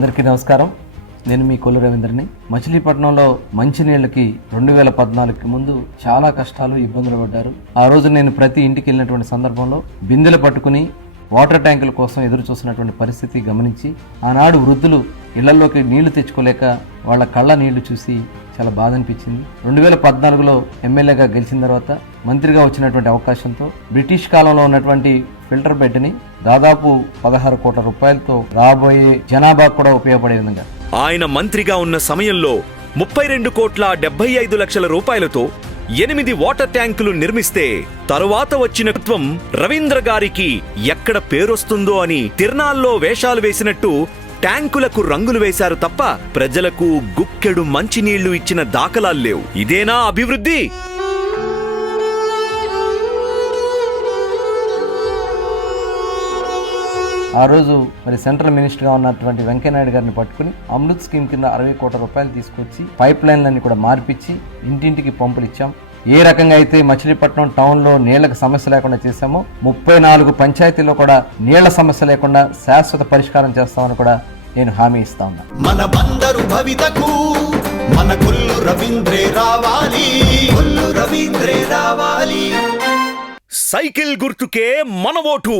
అందరికీ నమస్కారం. నేను మీ కొల్లు రవీంద్రని. మచిలీపట్నంలో మంచినీళ్ళకి 2014కి ముందు చాలా కష్టాలు, ఇబ్బందులు పడ్డారు. ఆ రోజు నేను ప్రతి ఇంటికి వెళ్ళినటువంటి సందర్భంలో బిందెలు పట్టుకుని వాటర్ ట్యాంకుల కోసం ఎదురు చూస్తున్నటువంటి పరిస్థితి గమనించి, ఆనాడు వృద్ధులు ఇళ్లలోకి నీళ్లు తెచ్చుకోలేక వాళ్ళ కళ్ళ నీళ్లు చూసి చాలా బాధ అనిపించింది. 2014లో ఎమ్మెల్యేగా గెలిచిన తర్వాత మంత్రిగా వచ్చినటువంటి అవకాశంతో బ్రిటిష్ కాలంలో ఉన్నటువంటి ఫిల్టర్ బెడ్ని దాదాపు 16 కోట్ల రూపాయలతో రాబోయే జనాభా కూడా ఉపయోగపడే విధంగా ఆయన మంత్రిగా ఉన్న సమయంలో 32,75,00,000 రూపాయలతో 8 వాటర్ ట్యాంకులు నిర్మిస్తే తరువాత వచ్చిన ప్రభుత్వం రవీంద్ర గారికి ఎక్కడ పేరొస్తుందో అని తిర్నాల్లో వేషాలు వేసినట్టు ట్యాంకులకు రంగులు వేశారు తప్ప ప్రజలకు గుక్కెడు మంచినీళ్లు ఇచ్చిన దాఖలాలు లేవు. ఇదేనా అభివృద్ధి? ఆ రోజు మరి సెంట్రల్ మినిస్టర్గా ఉన్నటువంటి వెంకయ్యనాయుడు గారిని పట్టుకుని అమృత్ స్కీమ్ కింద 60 కోట్ల రూపాయలు తీసుకొచ్చి పైప్ లైన్లన్నీ కూడా మార్పిచ్చి ఇంటింటికి పంపులు ఇచ్చాం. ఏ రకంగా అయితే మచిలీపట్నం టౌన్లో నీళ్లకు సమస్య లేకుండా చేశామో 34 పంచాయతీల్లో కూడా నీళ్ల సమస్య లేకుండా శాశ్వత పరిష్కారం చేస్తామని కూడా నేను హామీ ఇస్తా ఉన్నా. మన బందరు భవితకు మన కొల్లు రవీంద్రే రావాలి, కొల్లు రవీంద్రే రావాలి. సైకిల్ గుర్తుకే మన ఓటు.